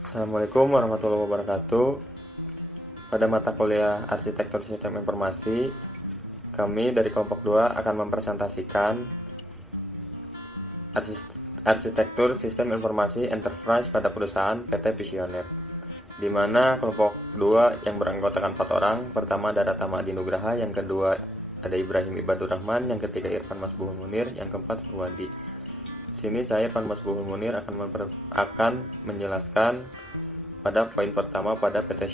Assalamualaikum warahmatullahi wabarakatuh. Pada mata kuliah Arsitektur Sistem Informasi, kami dari kelompok 2 akan mempresentasikan Arsitektur Sistem Informasi Enterprise pada perusahaan PT Visionet, di mana kelompok 2 yang beranggotakan 4 orang. Pertama ada Ratama Adi Nugraha, yang kedua ada Ibrahim Ibadur Rahman, yang ketiga Irfan Masbuhul Munir, yang keempat Purwadi. Sini saya Irfan Masbuhul Munir akan menjelaskan pada poin pertama pada PT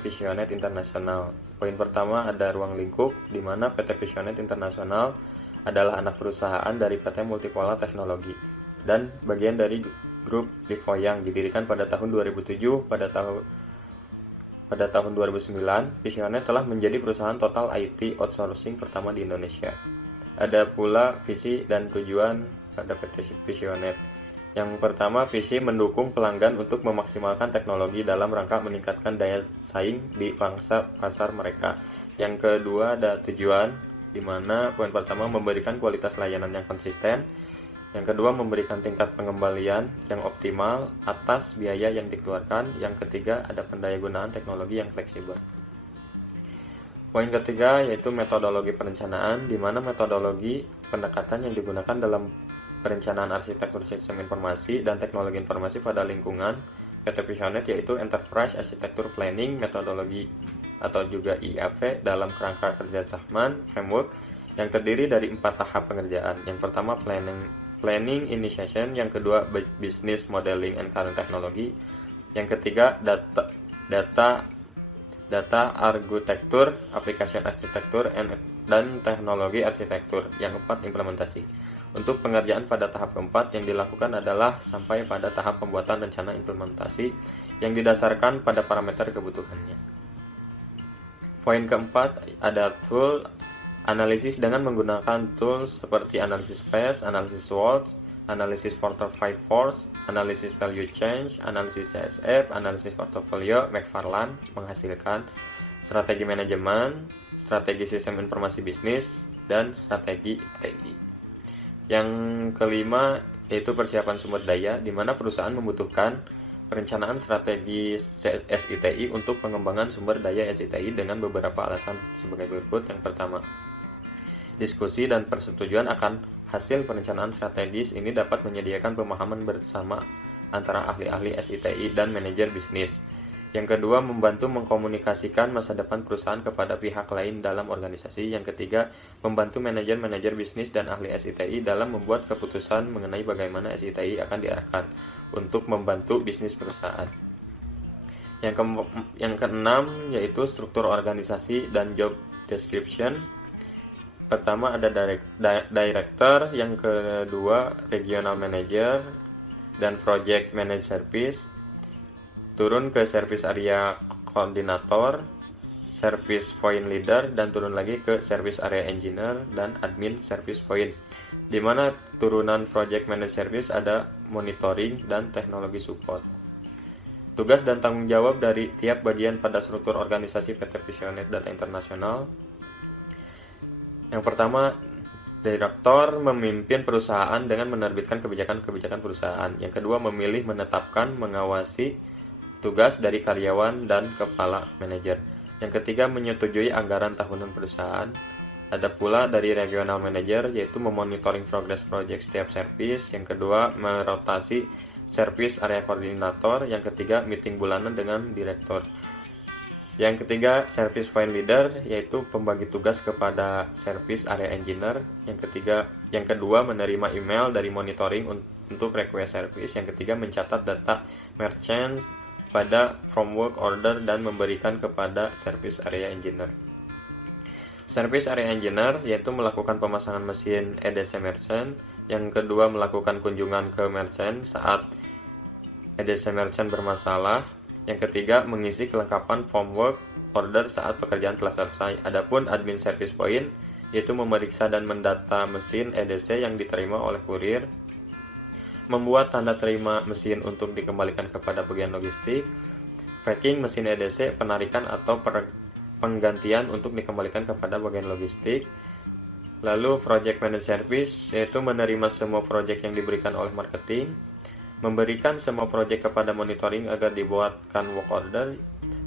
Visionet Internasional. Poin pertama ada ruang lingkup, di mana PT Visionet Internasional adalah anak perusahaan dari PT Multipola Teknologi dan bagian dari grup Livo yang didirikan pada tahun 2007. Pada tahun 2009, Visionet telah menjadi perusahaan total IT outsourcing pertama di Indonesia. Ada pula visi dan tujuan pada PT Visionet. Yang pertama, visi mendukung pelanggan untuk memaksimalkan teknologi dalam rangka meningkatkan daya saing di pasar mereka. Yang kedua, ada tujuan, di mana poin pertama memberikan kualitas layanan yang konsisten. Yang kedua, memberikan tingkat pengembalian yang optimal atas biaya yang dikeluarkan. Yang ketiga, ada pendayagunaan teknologi yang fleksibel. Poin ketiga yaitu metodologi perencanaan, di mana metodologi pendekatan yang digunakan dalam perencanaan arsitektur sistem informasi dan teknologi informasi pada lingkungan PT Visionet yaitu Enterprise Architecture Planning Methodology atau juga IAV dalam kerangka kerja zaman framework yang terdiri dari 4 tahap pengerjaan. Yang pertama planning initiation, yang kedua business modeling and current technology, yang ketiga data arsitektur, application arsitektur dan teknologi arsitektur, yang keempat implementasi. Untuk pengerjaan pada tahap keempat yang dilakukan adalah sampai pada tahap pembuatan rencana implementasi yang didasarkan pada parameter kebutuhannya. Poin keempat ada tool analisis dengan menggunakan tools seperti analisis phase, analisis SWOT, analisis portfolio force, analisis value change, analisis CSF, analisis portfolio McFarland menghasilkan strategi manajemen, strategi sistem informasi bisnis, dan strategi TI. Yang kelima yaitu persiapan sumber daya, di mana perusahaan membutuhkan perencanaan strategi SITI untuk pengembangan sumber daya SITI dengan beberapa alasan sebagai berikut. Yang pertama, diskusi dan persetujuan akan hasil perencanaan strategis ini dapat menyediakan pemahaman bersama antara ahli-ahli SITI dan manajer bisnis. Yang kedua, membantu mengkomunikasikan masa depan perusahaan kepada pihak lain dalam organisasi. Yang ketiga, membantu manajer-manajer bisnis dan ahli SITI dalam membuat keputusan mengenai bagaimana SITI akan diarahkan untuk membantu bisnis perusahaan. Yang keenam yaitu struktur organisasi dan job description. Pertama ada director, yang kedua regional manager dan project manager service, turun ke service area koordinator, service point leader, dan turun lagi ke service area engineer dan admin service point, di mana turunan project manager service ada monitoring dan teknologi support. Tugas dan tanggung jawab dari tiap bagian pada struktur organisasi PT Visionet Data Internasional. Yang pertama, direktur memimpin perusahaan dengan menerbitkan kebijakan-kebijakan perusahaan. Yang kedua, memilih, menetapkan, mengawasi tugas dari karyawan dan kepala manajer. Yang ketiga, menyetujui anggaran tahunan perusahaan. Ada pula dari regional manager, yaitu memonitoring progress project setiap service. Yang kedua, merotasi service area koordinator. Yang ketiga, meeting bulanan dengan direktur. Yang ketiga, service point leader, yaitu pembagi tugas kepada service area engineer. Yang kedua, menerima email dari monitoring untuk request service. Yang ketiga, mencatat data merchant pada from work order dan memberikan kepada service area engineer. Service area engineer yaitu melakukan pemasangan mesin EDC merchant. Yang kedua, melakukan kunjungan ke merchant saat EDC merchant bermasalah. Yang ketiga, mengisi kelengkapan form work order saat pekerjaan telah selesai. Adapun admin service point yaitu memeriksa dan mendata mesin EDC yang diterima oleh kurir, membuat tanda terima mesin untuk dikembalikan kepada bagian logistik, packing mesin EDC, penarikan atau penggantian untuk dikembalikan kepada bagian logistik. Lalu project manager service yaitu menerima semua project yang diberikan oleh marketing, memberikan semua proyek kepada monitoring agar dibuatkan work order,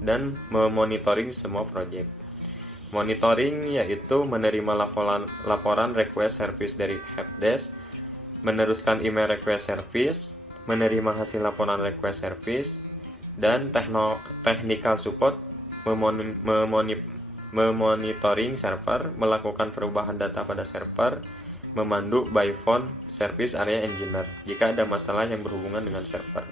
dan memonitoring semua proyek. Monitoring yaitu menerima laporan request service dari helpdesk, meneruskan email request service, menerima hasil laporan request service, dan technical support memonitoring server, melakukan perubahan data pada server, memandu by phone service area engineer jika ada masalah yang berhubungan dengan server.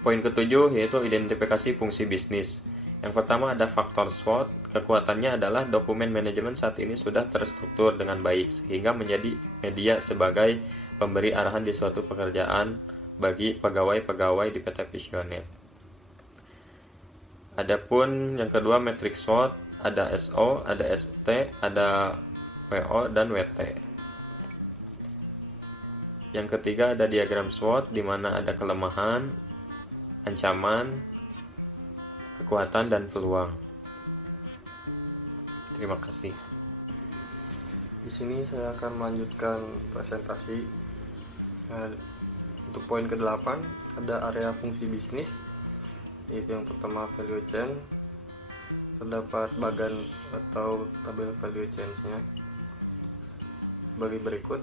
Poin ketujuh yaitu identifikasi fungsi bisnis. Yang pertama ada faktor SWOT. Kekuatannya adalah dokumen manajemen saat ini sudah terstruktur dengan baik sehingga menjadi media sebagai pemberi arahan di suatu pekerjaan bagi pegawai-pegawai di PT Visioner. Adapun yang kedua matriks SWOT, ada SO, ada ST, ada WO dan WT. Yang ketiga ada diagram SWOT di mana ada kelemahan, ancaman, kekuatan dan peluang. Terima kasih. Di sini saya akan melanjutkan presentasi. Untuk poin ke-8 ada area fungsi bisnis, yaitu yang pertama value chain. Terdapat bagan atau tabel value chains-nya sebagai berikut,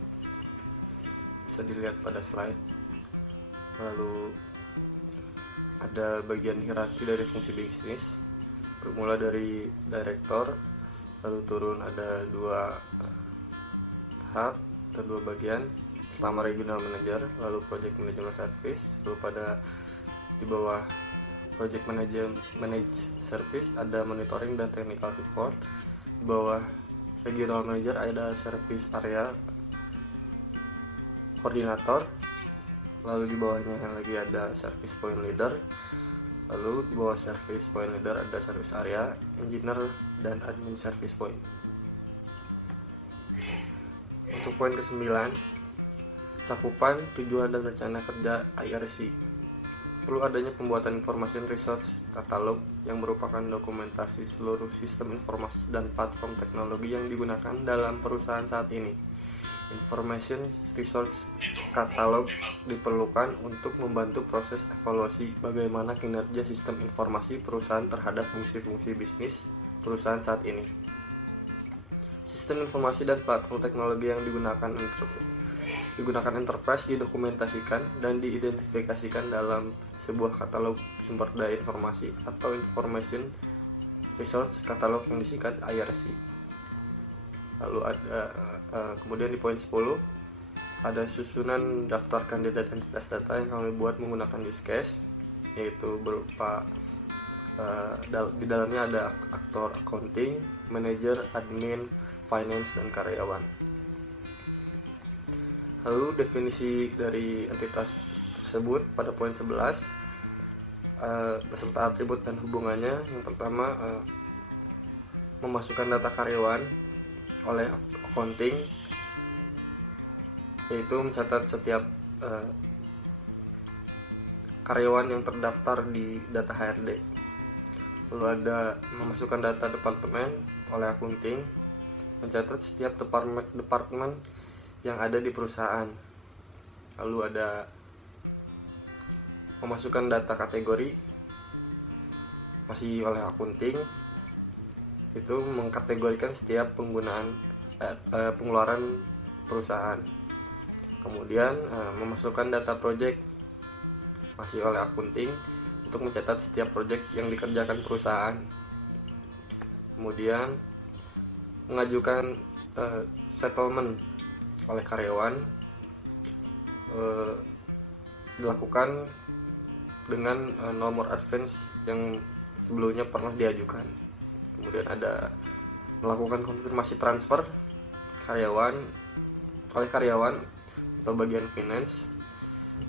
bisa dilihat pada slide. Lalu ada bagian hierarki dari fungsi bisnis, bermula dari director, lalu turun ada 2 tahap atau 2 bagian. Pertama regional manager, lalu project management service, lalu di bawah project manage service ada monitoring dan technical support. Di bawah regional manager ada service area koordinator, lalu di bawahnya lagi ada service point leader, lalu di bawah service point leader ada service area engineer dan admin service point. Untuk poin ke-9, cakupan, tujuan dan rencana kerja IRC. Perlu adanya pembuatan information resource katalog yang merupakan dokumentasi seluruh sistem informasi dan platform teknologi yang digunakan dalam perusahaan saat ini. Information resource katalog diperlukan untuk membantu proses evaluasi bagaimana kinerja sistem informasi perusahaan terhadap fungsi-fungsi bisnis perusahaan saat ini. Sistem informasi dan platform teknologi yang digunakan enterprise didokumentasikan dan diidentifikasikan dalam sebuah katalog sumber daya informasi atau information resource katalog yang disingkat IRC. Lalu ada kemudian di poin 10 ada susunan daftar kandidat entitas data yang kami buat menggunakan use case, yaitu berupa di dalamnya ada aktor accounting, manager, admin, finance, dan karyawan. Lalu definisi dari entitas tersebut pada poin 11 beserta atribut dan hubungannya. Yang pertama memasukkan data karyawan oleh accounting, yaitu mencatat setiap karyawan yang terdaftar di data HRD. Lalu ada memasukkan data departemen oleh accounting, mencatat setiap departemen yang ada di perusahaan. Lalu ada memasukkan data kategori masih oleh accounting, itu mengkategorikan setiap pengeluaran perusahaan. Kemudian memasukkan data project masih oleh accounting untuk mencatat setiap project yang dikerjakan perusahaan. Kemudian mengajukan settlement oleh karyawan dilakukan dengan nomor advance yang sebelumnya pernah diajukan. Kemudian ada melakukan konfirmasi transfer karyawan oleh karyawan atau bagian finance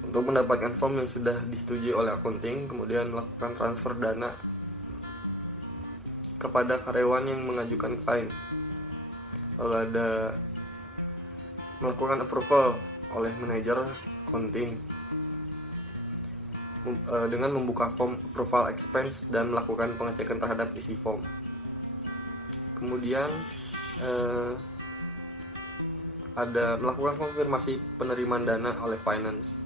untuk mendapatkan form yang sudah disetujui oleh accounting, kemudian melakukan transfer dana kepada karyawan yang mengajukan klaim. Lalu ada melakukan approval oleh manajer accounting dengan membuka form approval expense dan melakukan pengecekan terhadap isi form. Kemudian ada melakukan konfirmasi penerimaan dana oleh finance.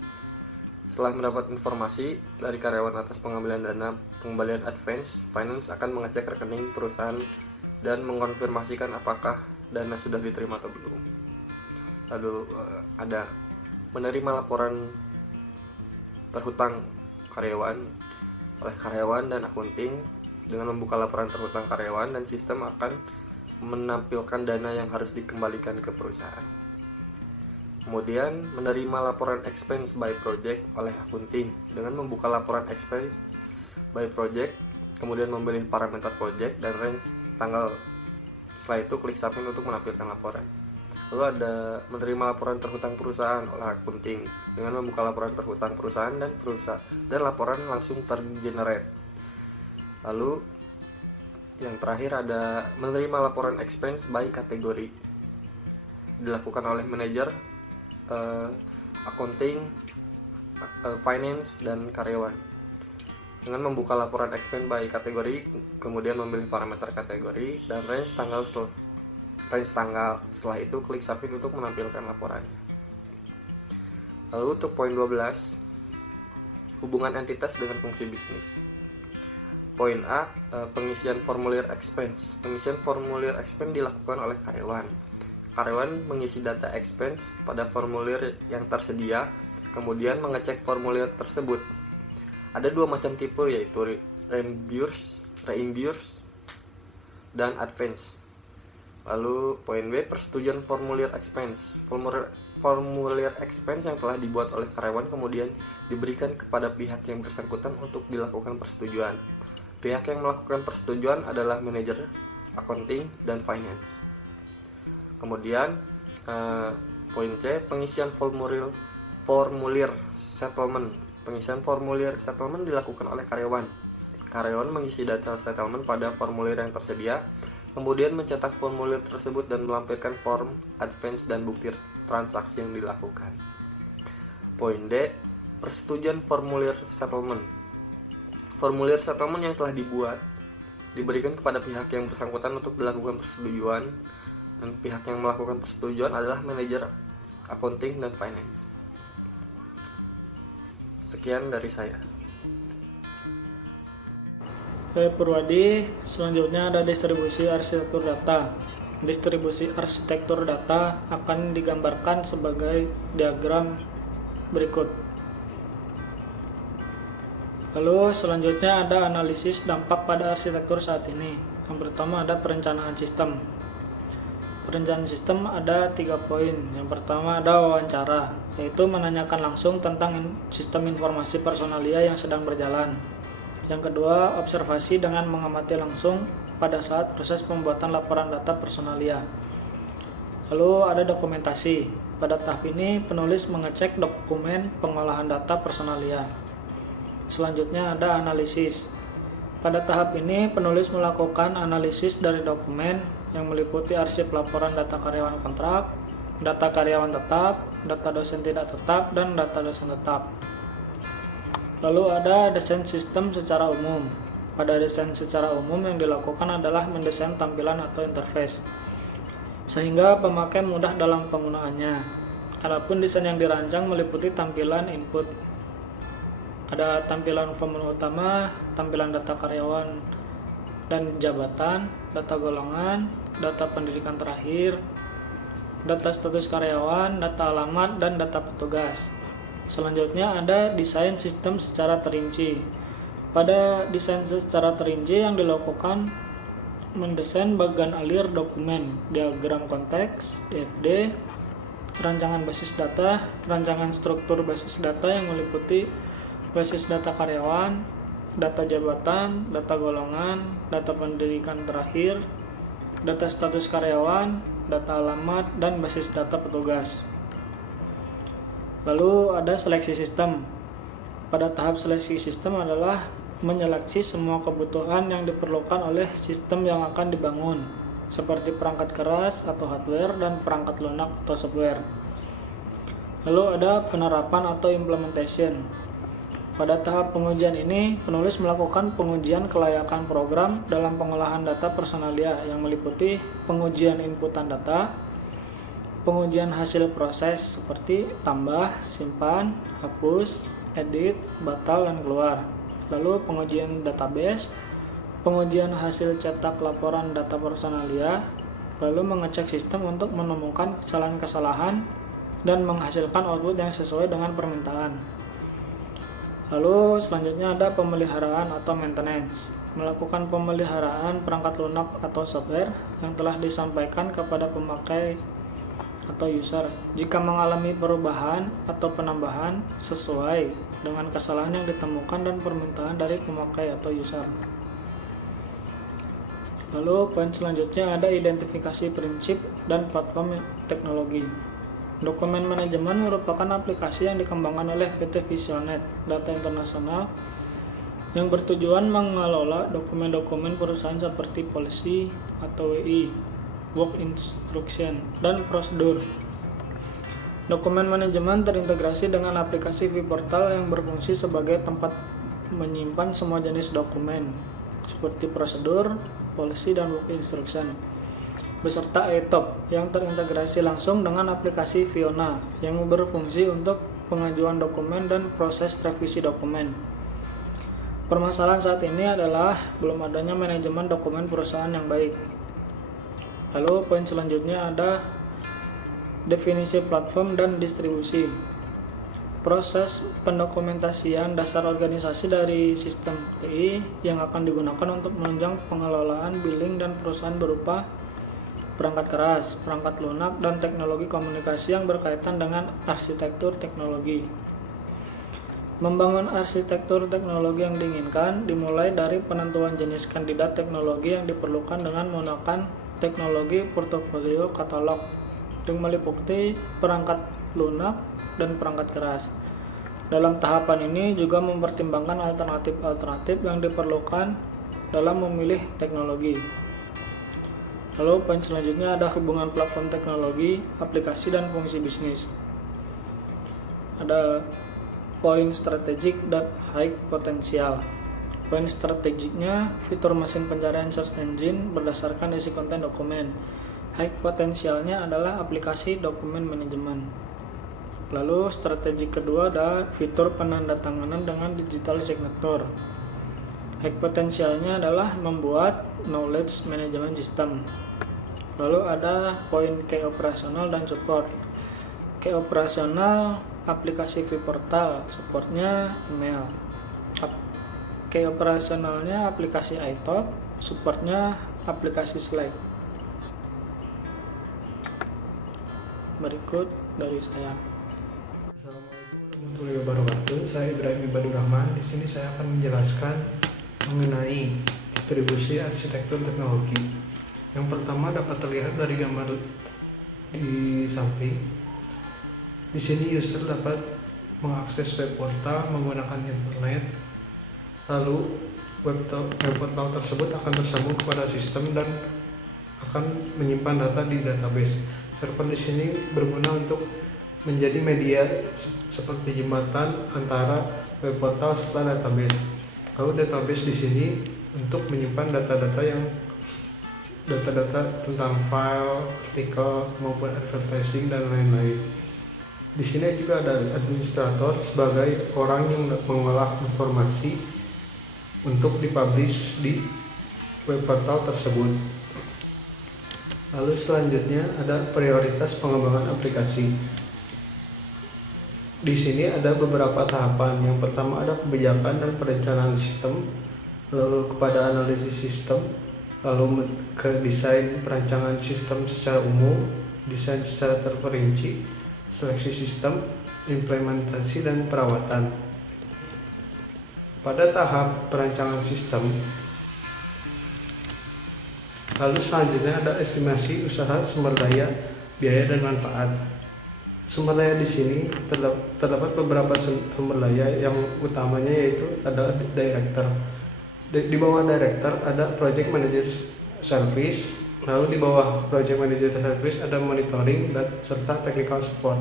Setelah mendapat informasi dari karyawan atas pengembalian dana, pengembalian advance, finance akan mengecek rekening perusahaan dan mengkonfirmasikan apakah dana sudah diterima atau belum. Lalu ada menerima laporan terhutang karyawan oleh karyawan dan akunting. Dengan membuka laporan terhutang karyawan dan sistem akan menampilkan dana yang harus dikembalikan ke perusahaan. Kemudian menerima laporan expense by project oleh akunting. Dengan membuka laporan expense by project, kemudian memilih parameter project dan range tanggal. Setelah itu klik submit untuk menampilkan laporan. Lalu ada menerima laporan terhutang perusahaan oleh akunting. Dengan membuka laporan terhutang perusahaan dan laporan langsung tergenerate. Lalu yang terakhir ada menerima laporan expense by kategori. Dilakukan oleh manajer, accounting, finance, dan karyawan. Dengan membuka laporan expense by kategori, kemudian memilih parameter kategori dan range tanggal. Setelah itu klik submit untuk menampilkan laporannya. Lalu untuk poin 12, hubungan entitas dengan fungsi bisnis. Poin A, pengisian formulir expense. Pengisian formulir expense dilakukan oleh karyawan. Karyawan mengisi data expense pada formulir yang tersedia, kemudian mengecek formulir tersebut. Ada dua macam tipe, yaitu reimburse, dan advance. Lalu poin B, persetujuan formulir expense. Formulir expense yang telah dibuat oleh karyawan kemudian diberikan kepada pihak yang bersangkutan untuk dilakukan persetujuan. Pihak yang melakukan persetujuan adalah manajer, accounting, dan finance. Kemudian poin C, pengisian formulir settlement. Pengisian formulir settlement dilakukan oleh karyawan. Karyawan mengisi data settlement pada formulir yang tersedia, kemudian mencetak formulir tersebut dan melampirkan form advance dan bukti transaksi yang dilakukan. Poin D, persetujuan formulir settlement. Formulir settlement yang telah dibuat diberikan kepada pihak yang bersangkutan untuk dilakukan persetujuan, dan pihak yang melakukan persetujuan adalah manajer, accounting, dan finance. Sekian dari saya. Oke, Purwadi, selanjutnya ada distribusi arsitektur data. Distribusi arsitektur data akan digambarkan sebagai diagram berikut. Lalu selanjutnya ada analisis dampak pada arsitektur saat ini. Yang pertama ada perencanaan sistem. Perencanaan sistem ada 3 poin. Yang pertama ada wawancara, yaitu menanyakan langsung tentang sistem informasi personalia yang sedang berjalan. Yang kedua, observasi dengan mengamati langsung pada saat proses pembuatan laporan data personalia. Lalu ada dokumentasi. Pada tahap ini penulis mengecek dokumen pengolahan data personalia. Selanjutnya ada analisis. Pada tahap ini penulis melakukan analisis dari dokumen yang meliputi arsip laporan data karyawan kontrak, data karyawan tetap, data dosen tidak tetap, dan data dosen tetap. Lalu ada desain sistem secara umum. Pada desain secara umum yang dilakukan adalah mendesain tampilan atau interface, sehingga pemakai mudah dalam penggunaannya. Adapun desain yang dirancang meliputi tampilan input. Ada tampilan formula utama, tampilan data karyawan dan jabatan, data golongan, data pendidikan terakhir, data status karyawan, data alamat, dan data petugas. Selanjutnya ada desain sistem secara terinci. Pada desain secara terinci yang dilakukan mendesain bagian alir dokumen, diagram konteks, DFD, rancangan basis data, rancangan struktur basis data yang meliputi basis data karyawan, data jabatan, data golongan, data pendidikan terakhir, data status karyawan, data alamat, dan basis data petugas. Lalu ada seleksi sistem. Pada tahap seleksi sistem adalah menyeleksi semua kebutuhan yang diperlukan oleh sistem yang akan dibangun, seperti perangkat keras atau hardware dan perangkat lunak atau software. Lalu ada penerapan atau implementation. Pada tahap pengujian ini, penulis melakukan pengujian kelayakan program dalam pengolahan data personalia yang meliputi pengujian inputan data, pengujian hasil proses seperti tambah, simpan, hapus, edit, batal, dan keluar. Lalu pengujian database, pengujian hasil cetak laporan data personalia, lalu mengecek sistem untuk menemukan kesalahan-kesalahan dan menghasilkan output yang sesuai dengan permintaan. Lalu selanjutnya ada pemeliharaan atau maintenance, melakukan pemeliharaan perangkat lunak atau software yang telah disampaikan kepada pemakai atau user jika mengalami perubahan atau penambahan sesuai dengan kesalahan yang ditemukan dan permintaan dari pemakai atau user. Lalu poin selanjutnya ada identifikasi prinsip dan platform teknologi. Dokumen manajemen merupakan aplikasi yang dikembangkan oleh PT Visionet Data Internasional yang bertujuan mengelola dokumen-dokumen perusahaan seperti polisi atau WI, work instruction, dan prosedur. Dokumen manajemen terintegrasi dengan aplikasi vPortal yang berfungsi sebagai tempat menyimpan semua jenis dokumen seperti prosedur, polisi, dan work instruction, beserta ETOP yang terintegrasi langsung dengan aplikasi Fiona yang berfungsi untuk pengajuan dokumen dan proses revisi dokumen. Permasalahan saat ini adalah belum adanya manajemen dokumen perusahaan yang baik. Lalu poin selanjutnya ada definisi platform dan distribusi. Proses pendokumentasian dasar organisasi dari sistem TI yang akan digunakan untuk menunjang pengelolaan billing dan perusahaan berupa perangkat keras, perangkat lunak, dan teknologi komunikasi yang berkaitan dengan arsitektur teknologi. Membangun arsitektur teknologi yang diinginkan dimulai dari penentuan jenis kandidat teknologi yang diperlukan dengan menggunakan teknologi portofolio katalog yang meliputi perangkat lunak dan perangkat keras. Dalam tahapan ini juga mempertimbangkan alternatif-alternatif yang diperlukan dalam memilih teknologi. Lalu poin selanjutnya ada hubungan platform teknologi, aplikasi, dan fungsi bisnis. Ada poin strategik dan high potensial. Poin strategiknya fitur mesin pencarian search engine berdasarkan isi konten dokumen. High potensialnya adalah aplikasi dokumen manajemen. Lalu strategi kedua ada fitur penandatanganan dengan digital signature. High potensialnya adalah membuat knowledge management system. Lalu ada poin key operasional dan support. Key operasional aplikasi vPortal, supportnya email. Key operasionalnya aplikasi iTalk, supportnya aplikasi Slack. Berikut dari saya. Assalamualaikum warahmatullahi wabarakatuh. Saya Ibrahim Ibadur Rahman. Di sini saya akan menjelaskan mengenai distribusi arsitektur teknologi. Yang pertama dapat terlihat dari gambar di samping. Di sini user dapat mengakses web portal menggunakan internet. Lalu web portal tersebut akan tersambung kepada sistem dan akan menyimpan data di database. Server di sini berguna untuk menjadi media seperti jembatan antara web portal serta database. Lalu database di sini untuk menyimpan data-data tentang file, artikel, maupun advertising dan lain-lain. Di sini juga ada administrator sebagai orang yang mengolah informasi untuk dipublish di web portal tersebut. Lalu selanjutnya ada prioritas pengembangan aplikasi. Di sini ada beberapa tahapan. Yang pertama ada kebijakan dan perencanaan sistem, lalu kepada analisis sistem, lalu ke desain perancangan sistem secara umum, desain secara terperinci, seleksi sistem, implementasi, dan perawatan. Pada tahap perancangan sistem, lalu selanjutnya ada estimasi usaha, sumber daya, biaya, dan manfaat. Sumber daya di sini terdapat beberapa sumber daya, yang utamanya yaitu adalah director. Di bawah director ada project manager service. Lalu di bawah project manager service ada monitoring dan serta technical support.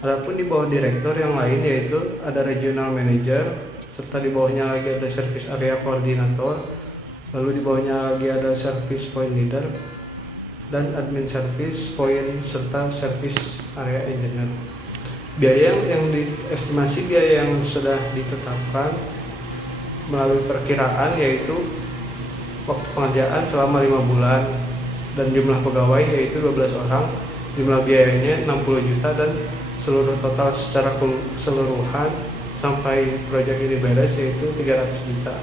Adapun di bawah direktur yang lain yaitu ada regional manager, serta di bawahnya lagi ada service area coordinator, lalu di bawahnya lagi ada service point leader dan admin service point serta service area engineer. Biaya yang diestimasi biaya yang sudah ditetapkan melalui perkiraan yaitu waktu pengerjaan selama 5 bulan dan jumlah pegawai yaitu 12 orang, jumlah biayanya 60 juta dan seluruh total secara keseluruhan sampai proyek ini beres yaitu 300 juta.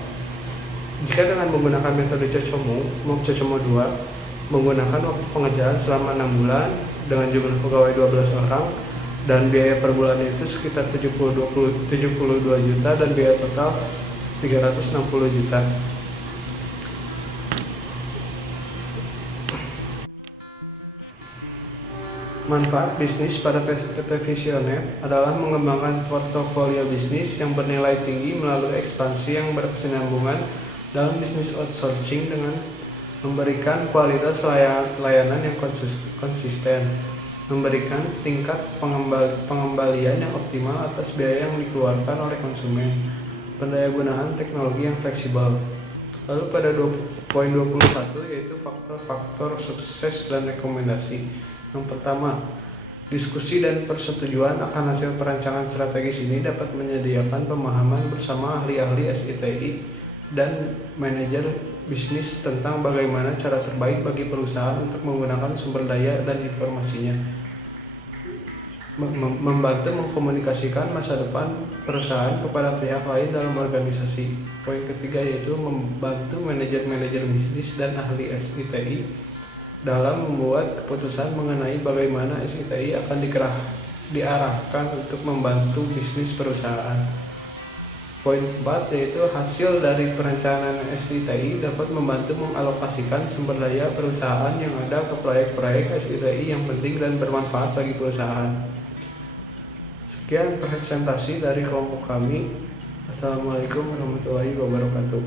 Jika dengan menggunakan metode Cocomo 2 menggunakan waktu pengerjaan selama 6 bulan dengan jumlah pegawai 12 orang dan biaya per bulan itu sekitar 72 juta dan biaya total 360 juta. Manfaat bisnis pada PT Visioner adalah mengembangkan portofolio bisnis yang bernilai tinggi melalui ekspansi yang berkesinambungan dalam bisnis outsourcing dengan memberikan kualitas layanan yang konsisten, memberikan tingkat pengembalian yang optimal atas biaya yang dikeluarkan oleh konsumen, pendayagunaan teknologi yang fleksibel. Lalu pada poin 21 yaitu faktor-faktor sukses dan rekomendasi. Yang pertama, diskusi dan persetujuan akan hasil perancangan strategis ini dapat menyediakan pemahaman bersama ahli-ahli SITI dan manajer bisnis tentang bagaimana cara terbaik bagi perusahaan untuk menggunakan sumber daya dan informasinya. Membantu mengkomunikasikan masa depan perusahaan kepada pihak lain dalam organisasi. Poin ketiga yaitu membantu manajer-manajer bisnis dan ahli SITI dalam membuat keputusan mengenai bagaimana SITI akan diarahkan untuk membantu bisnis perusahaan. Poin 4 yaitu hasil dari perencanaan SITI dapat membantu mengalokasikan sumber daya perusahaan yang ada ke proyek-proyek SITI yang penting dan bermanfaat bagi perusahaan. Sekian presentasi dari kelompok kami. Assalamualaikum warahmatullahi wabarakatuh.